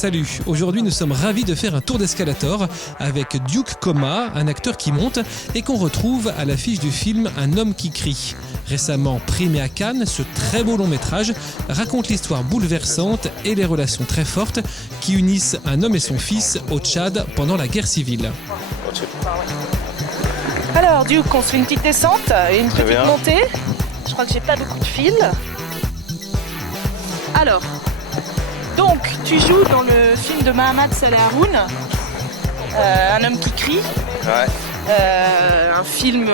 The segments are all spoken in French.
Salut, aujourd'hui nous sommes ravis de faire un tour d'escalator avec Duke Coma, un acteur qui monte et qu'on retrouve à l'affiche du film Un homme qui crie. Récemment primé à Cannes, ce très beau long métrage raconte l'histoire bouleversante et les relations très fortes qui unissent un homme et son fils au Tchad pendant la guerre civile. Alors Duke, on se fait une petite descente et une Très petite bien. montée. Je crois que j'ai pas beaucoup de fil. Alors, donc tu joues dans le film de Mohamed Saleh Haroun, Un homme qui crie. Ouais. Un film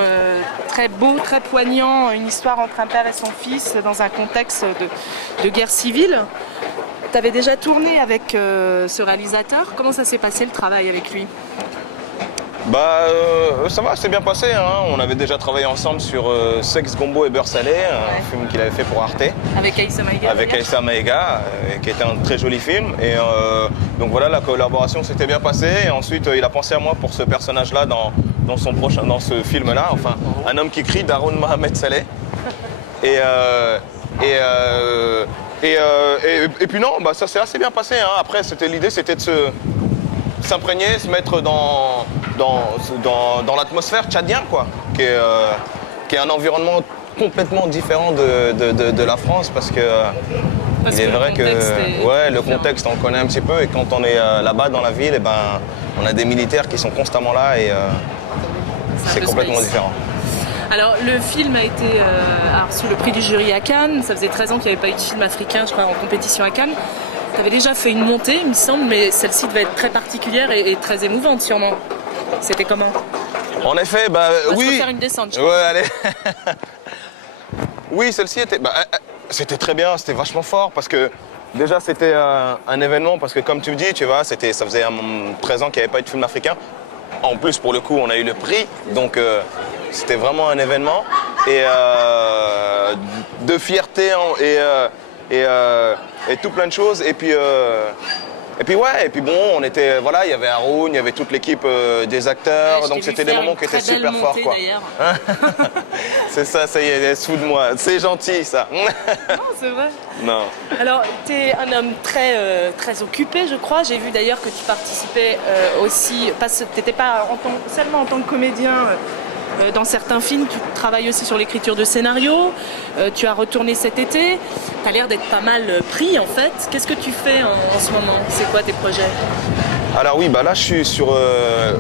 très beau, très poignant, une histoire entre un père et son fils dans un contexte de guerre civile. Tu avais déjà tourné avec ce réalisateur. Comment ça s'est passé le travail avec lui? Ça va, c'est bien passé. Hein. On avait déjà travaillé ensemble sur Sexe, Gombo et Beurre Salé, un film qu'il avait fait pour Arte. Avec Aïssa Maïga. Avec Aïssa Maïga, qui était un très joli film. Et donc voilà, la collaboration s'était bien passée. Et ensuite, il a pensé à moi pour ce personnage-là dans ce film-là. Enfin, Un homme qui crie d'Haroun Mohamed Saleh. Et puis non, ça s'est assez bien passé. Hein. Après, l'idée, c'était de s'imprégner, se mettre dans l'atmosphère tchadienne, quoi, qui est un environnement complètement différent de la France, parce que il est vrai que le contexte, on le connaît un petit peu, et quand on est là-bas dans la ville, et on a des militaires qui sont constamment là, et c'est complètement différent. Alors, le film a été reçu le prix du jury à Cannes. Ça faisait 13 ans qu'il n'y avait pas eu de film africain, je crois, en compétition à Cannes. Tu avais déjà fait une montée, il me semble, mais celle-ci devait être très particulière et très émouvante, sûrement. C'était comment? En effet, On oui. va se faire une descente, je crois. Ouais, allez. Oui, celle-ci était... c'était très bien, c'était vachement fort, parce que déjà, c'était un événement, parce que comme tu me dis, tu vois, ça faisait 13 ans qu'il n'y avait pas eu de film africain. En plus, pour le coup, on a eu le prix, donc c'était vraiment un événement. Et de fierté et tout plein de choses. Et puis bon, on était, voilà, il y avait Haroun, il y avait toute l'équipe des acteurs, Ouais, donc c'était des moments qui étaient super forts, quoi. C'est ça y est, elle est sous de moi. C'est gentil, ça. Non, c'est vrai. Non. Alors, tu es un homme très occupé, je crois. J'ai vu d'ailleurs que tu participais aussi, tu n'étais pas seulement en tant que comédien dans certains films, tu travailles aussi sur l'écriture de scénarios. Tu as retourné cet été. Tu as l'air d'être pas mal pris, en fait. Qu'est-ce que tu fais en ce moment? C'est quoi tes projets? Alors oui, là je suis sur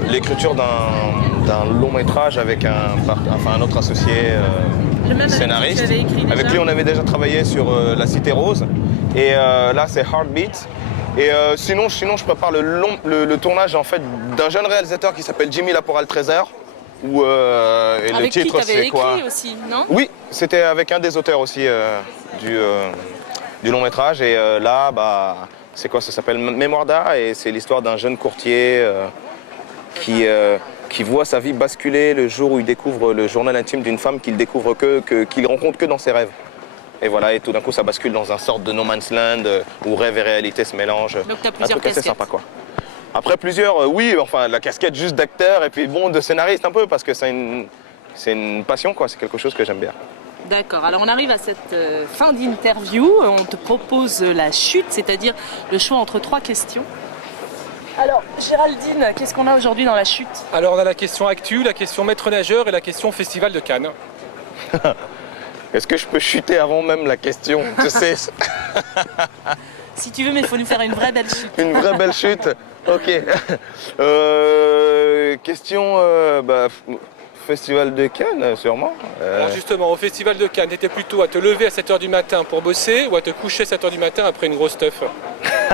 l'écriture d'un long métrage avec un autre associé scénariste. Avec lui on avait déjà travaillé sur La Cité Rose. Et là c'est Heartbeat. Et sinon je prépare le tournage en fait d'un jeune réalisateur qui s'appelle Jimmy Laporal Trésor. Et le titre c'est quoi? Écrit aussi, non? Oui, c'était avec un des auteurs aussi du long métrage. Et là, c'est quoi? Ça s'appelle Mémoire d'A, et c'est l'histoire d'un jeune courtier qui voit sa vie basculer le jour où il découvre le journal intime d'une femme qu'il découvre qu'il rencontre que dans ses rêves. Et voilà, et tout d'un coup ça bascule dans un sorte de no man's land où rêve et réalité se mélangent. Donc tu as plusieurs casquettes. C'est sympa, quoi. Après plusieurs, oui, enfin la casquette juste d'acteur et puis bon de scénariste un peu, parce que c'est une passion, quoi, c'est quelque chose que j'aime bien. D'accord, alors on arrive à cette fin d'interview, on te propose la chute, c'est-à-dire le choix entre 3 questions. Alors Géraldine, qu'est-ce qu'on a aujourd'hui dans la chute? Alors on a la question actu, la question maître nageur et la question festival de Cannes. Est-ce que je peux chuter avant même la question? Tu sais. Si tu veux, mais il faut nous faire une vraie belle chute. Une vraie belle chute. Ok. Question Festival de Cannes, sûrement. Alors justement, au festival de Cannes, t'étais plutôt à te lever à 7h du matin pour bosser ou à te coucher à 7h du matin après une grosse teuf?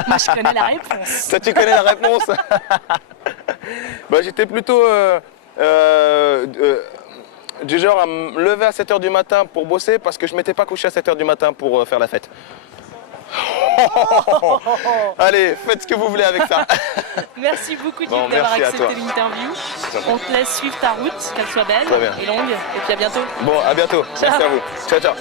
Moi, je connais la réponse. Toi, tu connais la réponse? J'étais plutôt du genre à me lever à 7h du matin pour bosser, parce que je m'étais pas couché à 7h du matin pour faire la fête. Allez, faites ce que vous voulez avec ça. Merci beaucoup Duke d'avoir accepté l'interview. On te laisse suivre ta route, qu'elle soit belle et longue. Et puis à bientôt. Bon, à bientôt. Ciao. Merci à vous. Ciao, ciao.